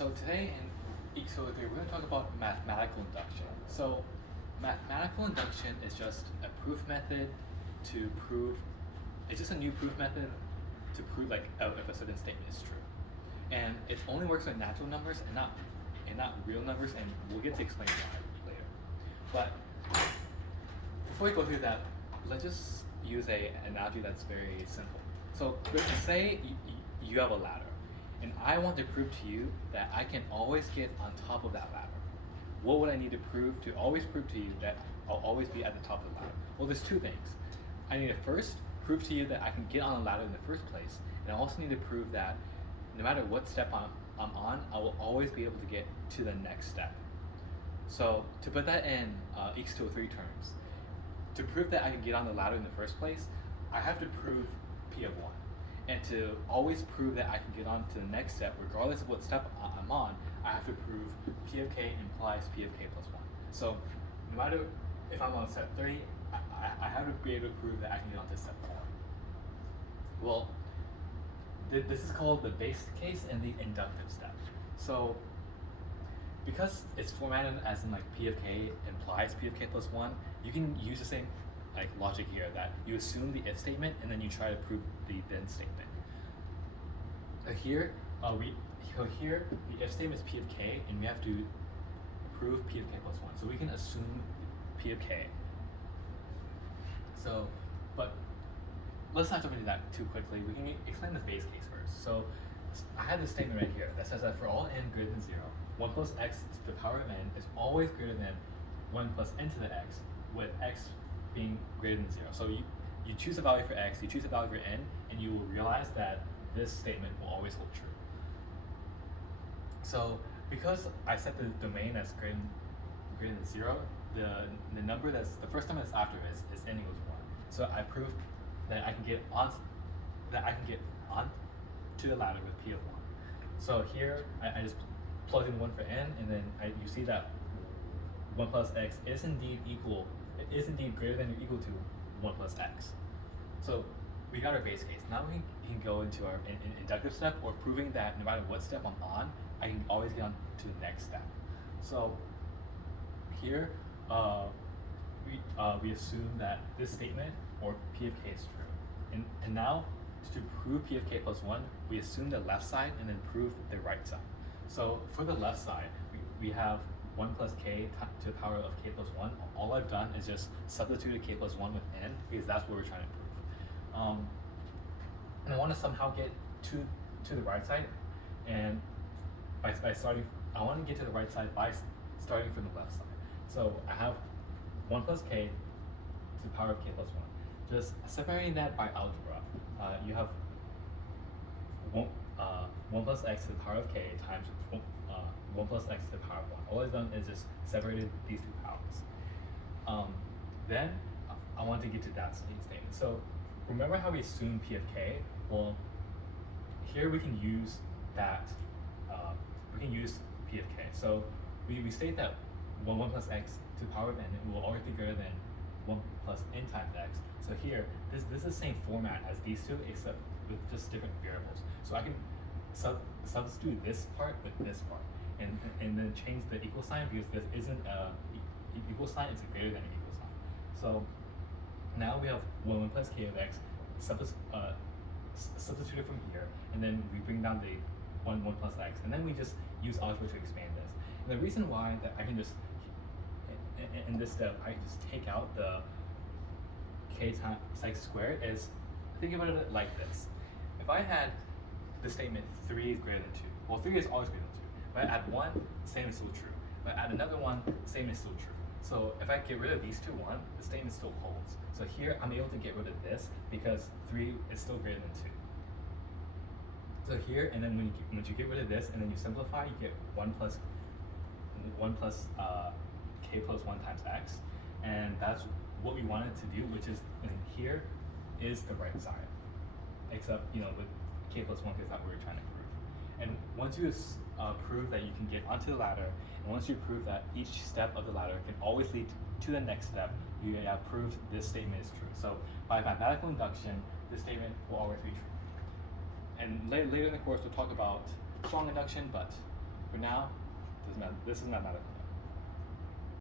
So today in EECS 3, we're going to talk about mathematical induction. So mathematical induction is just a proof method to prove, it's just a new proof method to prove like if a certain statement is true. And it only works with natural numbers and not real numbers, and we'll get to explain why later. But before we go through that, let's just use an analogy that's very simple. So say you have a ladder, and I want to prove to you that I can always get on top of that ladder. What would I need to prove to always prove to you that I'll always be at the top of the ladder? Well, there's two things. I need to first prove to you that I can get on the ladder in the first place, and I also need to prove that no matter what step I'm on, I will always be able to get to the next step. So to put that in EECS 3 terms, to prove that I can get on the ladder in the first place, I have to prove P of 1. And to always prove that I can get on to the next step, regardless of what step I'm on, I have to prove P of k implies P of k plus 1. So no matter if I'm on step 3, I have to be able to prove that I can get on to step 4. Well, this is called the base case and the inductive step. So because it's formatted as in like P of k implies P of k plus 1, you can use the same like logic here, that you assume the if statement and then you try to prove the then statement. Here the if statement is P of k, and we have to prove P of k plus 1. So we can assume P of k. So, but let's not jump into that too quickly. We can explain the base case first. So I have this statement right here that says that for all n greater than 0, 1 plus x to the power of n is always greater than 1 plus n to the x, with x being greater than 0. So you choose a value for x, you choose a value for n, and you will realize that this statement will always hold true. So because I set the domain as greater than 0, the number the first number that's after is n equals 1. So I proved that I can get on to the ladder with P of 1. So here I just plug in 1 for n, and then you see that 1 plus x is indeed greater than or equal to 1 plus x. So we got our base case. Now we can go into our inductive step, or proving that no matter what step I'm on, I can always get on to the next step. So here we assume that this statement, or P of k, is true. And now to prove P of k plus 1, we assume the left side and then prove the right side. So for the left side, we have 1 plus k to the power of k plus 1. All I've done is just substituted k plus 1 with n, because that's what we're trying to prove. And I want to somehow get to the right side, and I want to get to the right side by starting from the left side. So I have 1 plus k to the power of k plus 1. Just separating that by algebra, you have 1 plus x to the power of k times 1 plus x to the power of 1. All I've done is just separated these two powers. Then I want to get to that statement. So remember how we assume P of k? Well, here we can use that. We can use P of k. So we state that 1 plus x to the power of n will always be greater than 1 plus n times x. So here, this is the same format as these two, except with just different variables. So I can substitute this part with this part, and then change the equal sign, because this isn't a equal sign, it's a greater than an equal sign. So now we have 1 plus k of x substituted from here, and then we bring down the 1 plus x, and then we just use algebra to expand this. And the reason why that I can just, in this step, I just take out the k times x squared is, think about it like this. If I had the statement 3 is greater than 2, well, 3 is always greater than 2. If I add 1, the statement is still true. If I add another 1, the statement is still true. So if I get rid of these two 1, the statement still holds. So here I'm able to get rid of this because 3 is still greater than 2. So here, and then when you get rid of this and then you simplify, you get 1 plus k plus 1 times x, and that's what we wanted to do, which is, and here is the right side, except with k plus 1, because that's what we're trying to prove. And once you prove that you can get onto the ladder, and once you prove that each step of the ladder can always lead to the next step, you have proved this statement is true. So by mathematical induction, this statement will always be true. And later in the course, we'll talk about strong induction, but For now, this is mathematical.